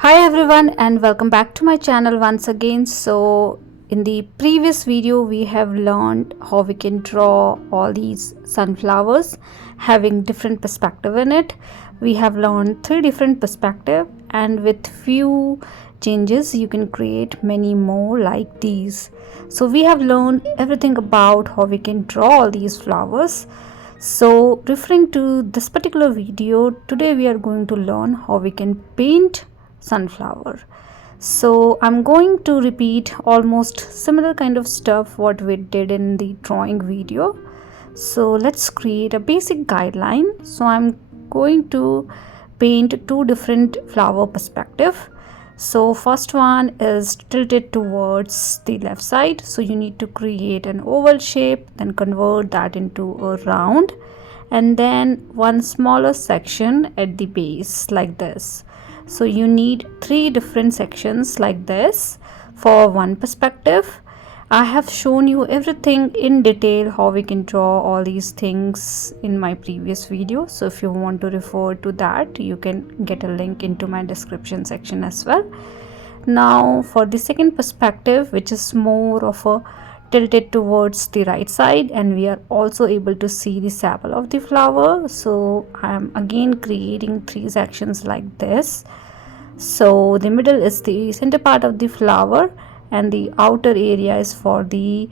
Hi everyone and welcome back to my channel once again. So in the previous video we have learned how we can draw all these sunflowers having different perspective in it. We have learned 3 different perspective, and with few changes you can create many more like these. So we have learned everything about how we can draw all these flowers. So referring to this particular video, today we are going to learn how we can paint sunflower. So I'm going to repeat almost similar kind of stuff what we did in the drawing video. So let's create a basic guideline. So I'm going to paint 2 different flower perspective. So first one is tilted towards the left side, so you need to create an oval shape, then convert that into a round, and then one smaller section at the base like this. So you need 3 different sections like this for one perspective. I have shown you everything in detail how we can draw all these things in my previous video. So if you want to refer to that, you can get a link into my description section as well. Now for the second perspective, which is more of a tilted towards the right side, and we are also able to see the sepal of the flower. So I am again creating 3 sections like this. So the middle is the center part of the flower and the outer area is for the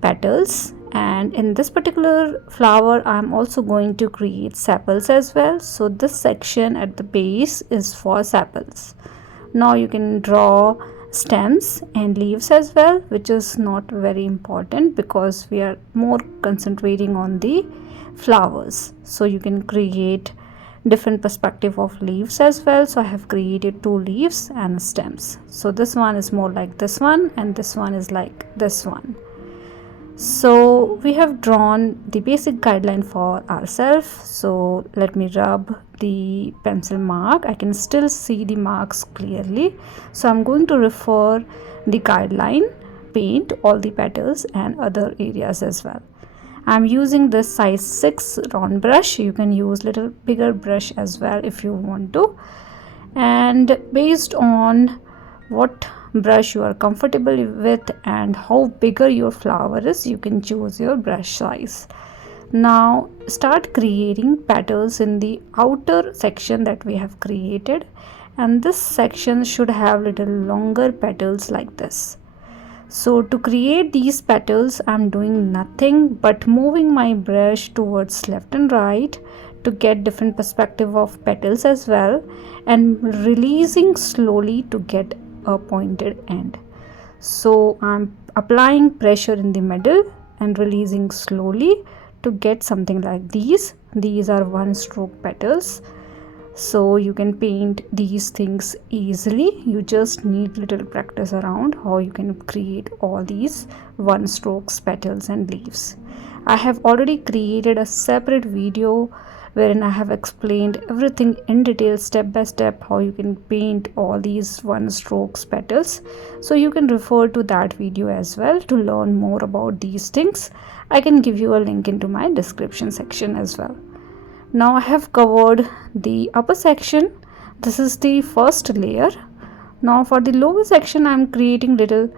petals, and in this particular flower I am also going to create sepals as well. So this section at the base is for sepals. Now you can draw stems and leaves as well, which is not very important because we are more concentrating on the flowers. So you can create different perspective of leaves as well. So I have created 2 leaves and stems. So this one is more like this one and this one is like this one. So we have drawn the basic guideline for ourselves. So let me rub the pencil mark. I can still see the marks clearly. So I'm going to refer the guideline, paint all the petals and other areas as well. I'm using this size 6 round brush. You can use little bigger brush as well if you want to. And based on what brush you are comfortable with and how bigger your flower is, you can choose your brush size. Now start creating petals in the outer section that we have created, and this section should have little longer petals like this. So to create these petals, I'm doing nothing but moving my brush towards left and right to get different perspective of petals as well, and releasing slowly to get a pointed end. So I'm applying pressure in the middle and releasing slowly to get something like these. These are 1 stroke petals. So you can paint these things easily. You just need little practice around how you can create all these 1 strokes petals and leaves. I have already created a separate video wherein I have explained everything in detail step by step how you can paint all these 1 strokes petals. So you can refer to that video as well to learn more about these things. I can give you a link into my description section as well. Now I have covered the upper section. This is the first layer. Now for the lower section I am creating little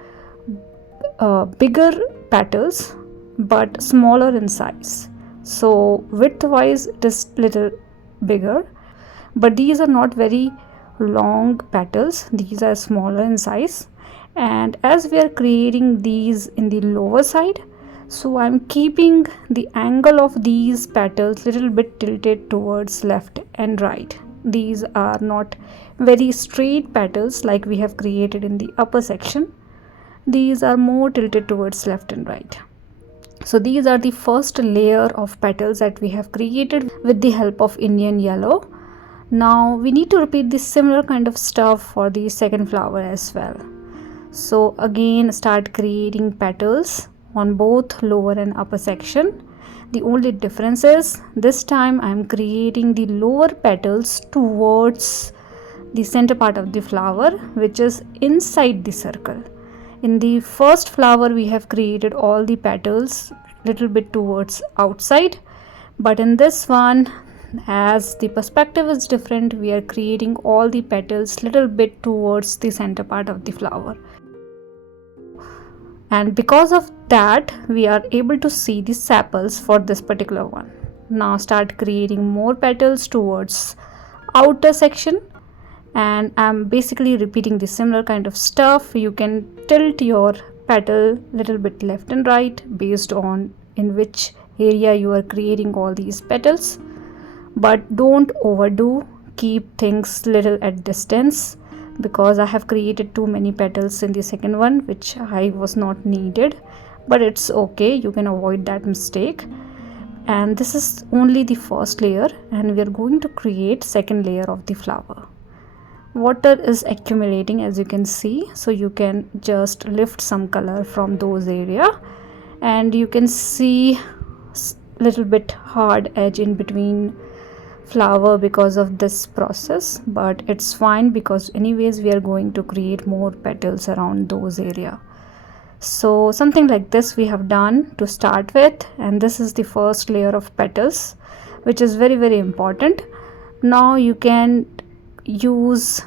bigger petals but smaller in size. So width wise it is little bigger, but these are not very long petals. These are smaller in size, and as we are creating these in the lower side, so I'm keeping the angle of these petals little bit tilted towards left and right. These are not very straight petals like we have created in the upper section. These are more tilted towards left and right. So these are the first layer of petals that we have created with the help of Indian yellow. Now we need to repeat this similar kind of stuff for the second flower as well. So again start creating petals on both lower and upper section. The only difference is this time I am creating the lower petals towards the center part of the flower, which is inside the circle. In the first flower we have created all the petals little bit towards outside, but in this one as the perspective is different, we are creating all the petals little bit towards the center part of the flower, and because of that we are able to see the sepals for this particular one. Now start creating more petals towards outer section, and I'm basically repeating the similar kind of stuff. You can tilt your petal little bit left and right based on in which area you are creating all these petals, but don't overdo. Keep things little at distance, because I have created too many petals in the second one which I was not needed, but it's okay, you can avoid that mistake. And this is only the first layer, and we are going to create second layer of the flower. Water is accumulating, as you can see, so you can just lift some color from those area, and you can see little bit hard edge in between flower because of this process, but it's fine because anyways we are going to create more petals around those area. So something like this we have done to start with, and this is the first layer of petals, which is very, very important. Now you can use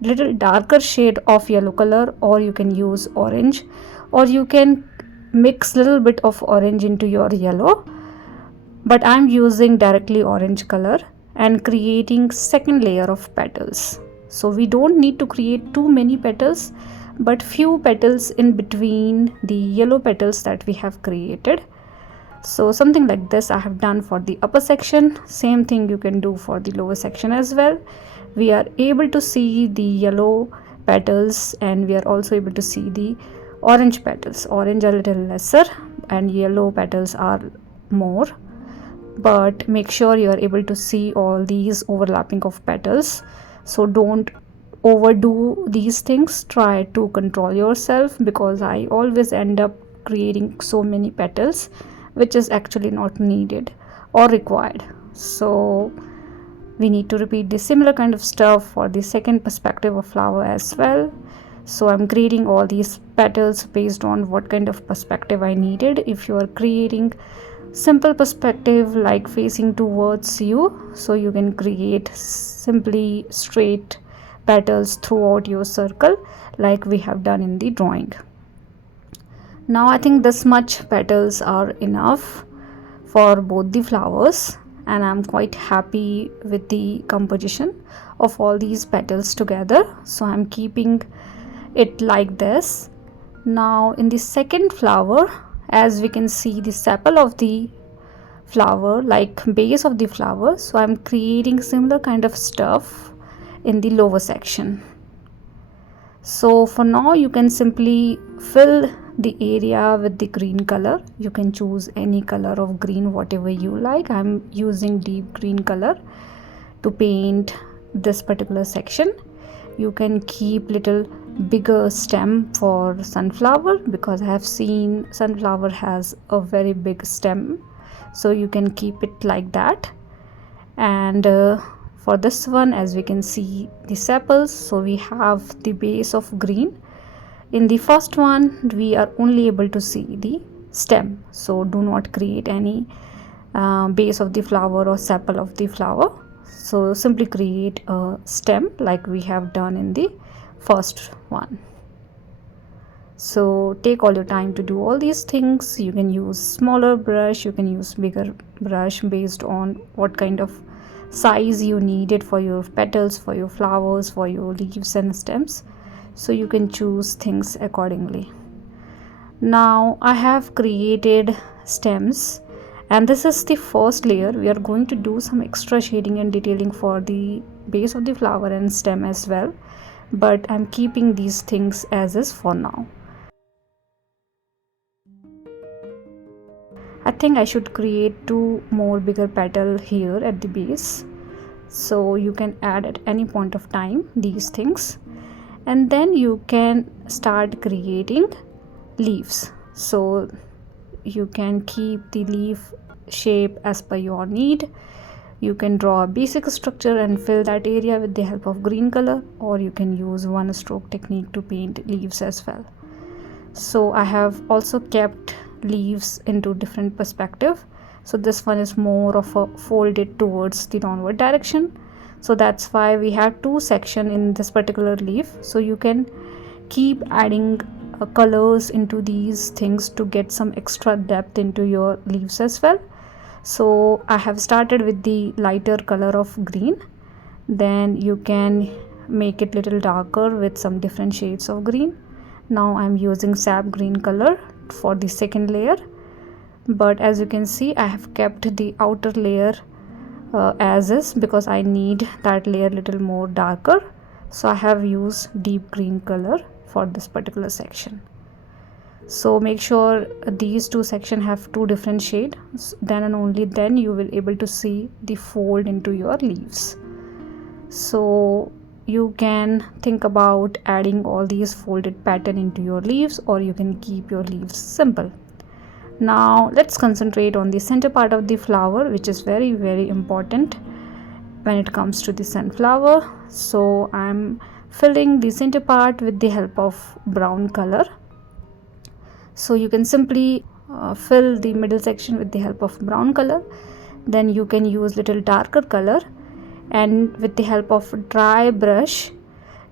little darker shade of yellow color, or you can use orange, or you can mix little bit of orange into your yellow, but I'm using directly orange color and creating second layer of petals. So we don't need to create too many petals, but few petals in between the yellow petals that we have created. So something like this I have done for the upper section. Same thing you can do for the lower section as well. We are able to see the yellow petals, and we are also able to see the orange petals. Orange are a little lesser and yellow petals are more, but make sure you are able to see all these overlapping of petals. So don't overdo these things, try to control yourself, because I always end up creating so many petals which is actually not needed or required. So we need to repeat the similar kind of stuff for the second perspective of flower as well. So I'm creating all these petals based on what kind of perspective I needed. If you are creating simple perspective like facing towards you, so you can create simply straight petals throughout your circle like we have done in the drawing. Now I think this much petals are enough for both the flowers, and I'm quite happy with the composition of all these petals together, so I'm keeping it like this. Now in the second flower, as we can see the sepal of the flower, like base of the flower, so I'm creating similar kind of stuff in the lower section. So for now you can simply fill the area with the green color. You can choose any color of green, whatever you like. I'm using deep green color to paint this particular section. You can keep little bigger stem for sunflower, because I have seen sunflower has a very big stem, so you can keep it like that. And for this one, as we can see the sepals, so we have the base of green. In the first one we are only able to see the stem, so do not create any base of the flower or sepal of the flower. So simply create a stem like we have done in the first one. So take all your time to do all these things. You can use smaller brush, you can use bigger brush based on what kind of size you need it for your petals, for your flowers, for your leaves and stems. So you can choose things accordingly. Now I have created stems, and this is the first layer. We are going to do some extra shading and detailing for the base of the flower and stem as well, but I'm keeping these things as is for now. I think I should create two more bigger petal here at the base, so you can add at any point of time these things, and then you can start creating leaves. So you can keep the leaf shape as per your need. You can draw a basic structure and fill that area with the help of green color, or you can use one stroke technique to paint leaves as well. So I have also kept leaves into different perspective, so this one is more of a folded towards the downward direction. So that's why we have two sections in this particular leaf. So you can keep adding colors into these things to get some extra depth into your leaves as well. So I have started with the lighter color of green, then you can make it little darker with some different shades of green. Now I'm using sap green color for the second layer, but as you can see I have kept the outer layer as is because I need that layer little more darker. So I have used deep green color for this particular section. So make sure these two sections have two different shades, then and only then you will able to see the fold into your leaves. So you can think about adding all these folded pattern into your leaves, or you can keep your leaves simple. Now let's concentrate on the center part of the flower, which is very important when it comes to the sunflower. So I'm filling the center part with the help of brown color. So you can simply fill the middle section with the help of brown color. Then you can use little darker color, and with the help of dry brush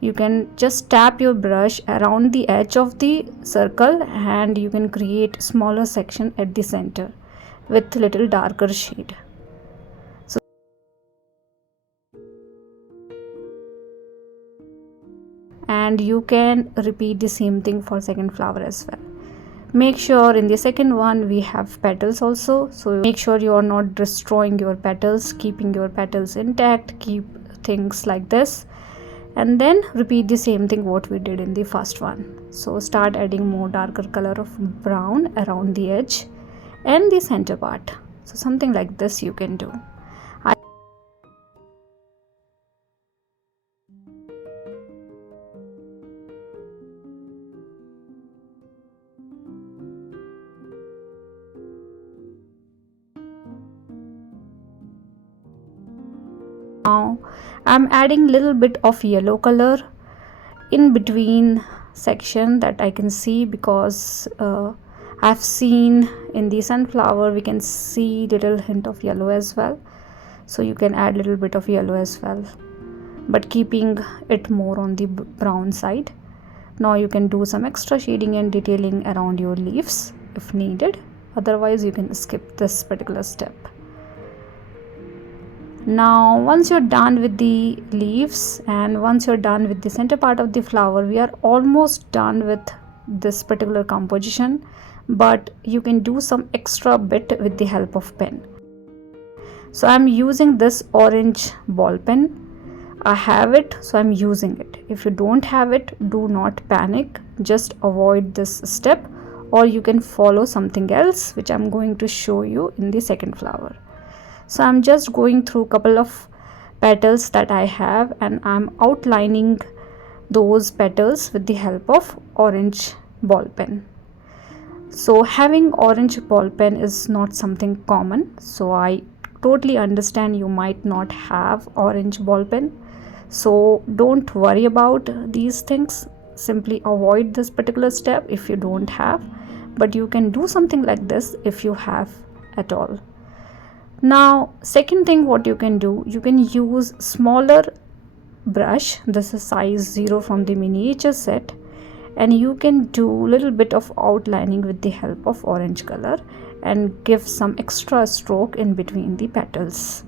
you can just tap your brush around the edge of the circle, and you can create smaller section at the center with little darker shade. So and you can repeat the same thing for second flower as well. Make sure in the second one we have petals also, so make sure you are not destroying your petals, keeping your petals intact, keep things like this, and then repeat the same thing what we did in the first one. So start adding more darker color of brown around the edge and the center part. So something like this you can do. Now I'm adding little bit of yellow color in between section that I can see, because I've seen in the sunflower we can see little hint of yellow as well. So you can add little bit of yellow as well, but keeping it more on the brown side. Now you can do some extra shading and detailing around your leaves if needed, otherwise you can skip this particular step. Now once you're done with the leaves and once you're done with the center part of the flower, we are almost done with this particular composition, but you can do some extra bit with the help of pen. So I'm using this orange ball pen. I have it, so I'm using it. If you don't have it, do not panic, just avoid this step, or you can follow something else which I'm going to show you in the second flower. So I'm just going through a couple of petals that I have, and I'm outlining those petals with the help of orange ball pen. So having orange ball pen is not something common, so I totally understand you might not have orange ball pen. So don't worry about these things, simply avoid this particular step if you don't have, but you can do something like this if you have at all. Now second thing what you can do, you can use smaller brush. This is size 0 from the miniature set, and you can do little bit of outlining with the help of orange color and give some extra stroke in between the petals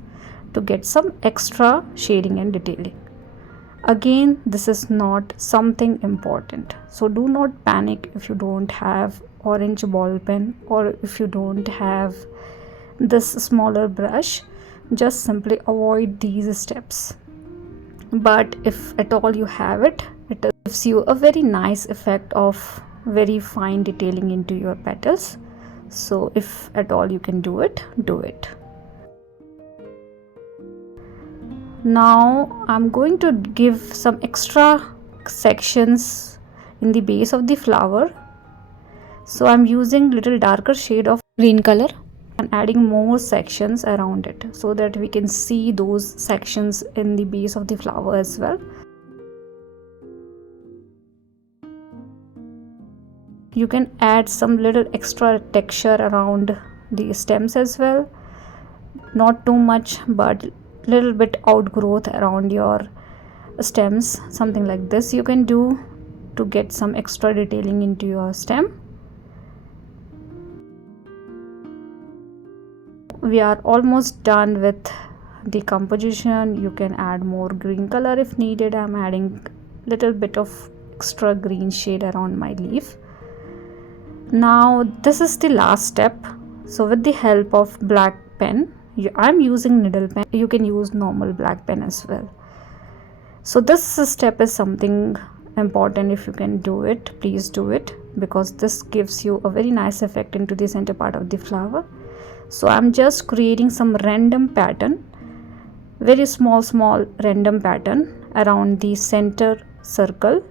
to get some extra shading and detailing. Again, this is not something important, so do not panic if you don't have orange ball pen or if you don't have this smaller brush. Just simply avoid these steps, but if at all you have it, it gives you a very nice effect of very fine detailing into your petals. So if at all you can do it, do it. Now I'm going to give some extra sections in the base of the flower. So I'm using little darker shade of green color and adding more sections around it so that we can see those sections in the base of the flower as well. You can add some little extra texture around the stems as well. not too much, but little bit outgrowth around your stems, something like this you can do to get some extra detailing into your stem. We are almost done with the composition. You can add more green color if needed. I'm adding little bit of extra green shade around my leaf. Now this is the last step. So with the help of black pen, I'm using needle pen, you can use normal black pen as well. So this step is something important. If you can do it, please do it, because this gives you a very nice effect into the center part of the flower. So I'm just creating some random pattern, very small random pattern around the center circle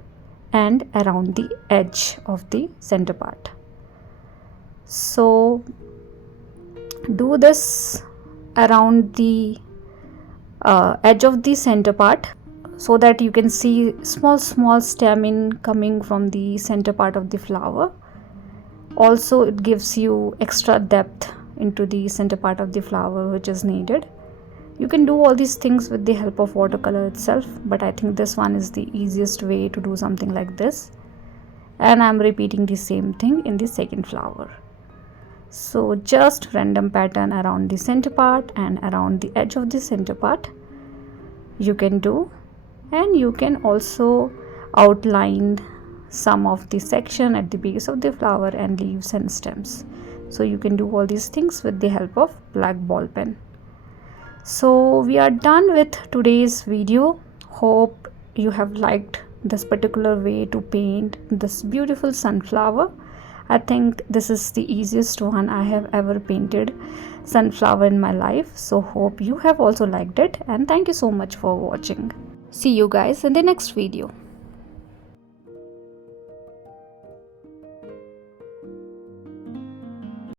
and around the edge of the center part. So do this around the edge of the center part, so that you can see small stem coming from the center part of the flower. Also it gives you extra depth into the center part of the flower, which is needed. You can do all these things with the help of watercolor itself, but I think this one is the easiest way to do something like this. And I'm repeating the same thing in the second flower. So just random pattern around the center part and around the edge of the center part you can do. And you can also outline some of the section at the base of the flower and leaves and stems. So you can do all these things with the help of black ball pen. So we are done with today's video. Hope you have liked this particular way to paint this beautiful sunflower. I think this is the easiest one I have ever painted sunflower in my life. So hope you have also liked it, and thank you so much for watching. See you guys in the next video.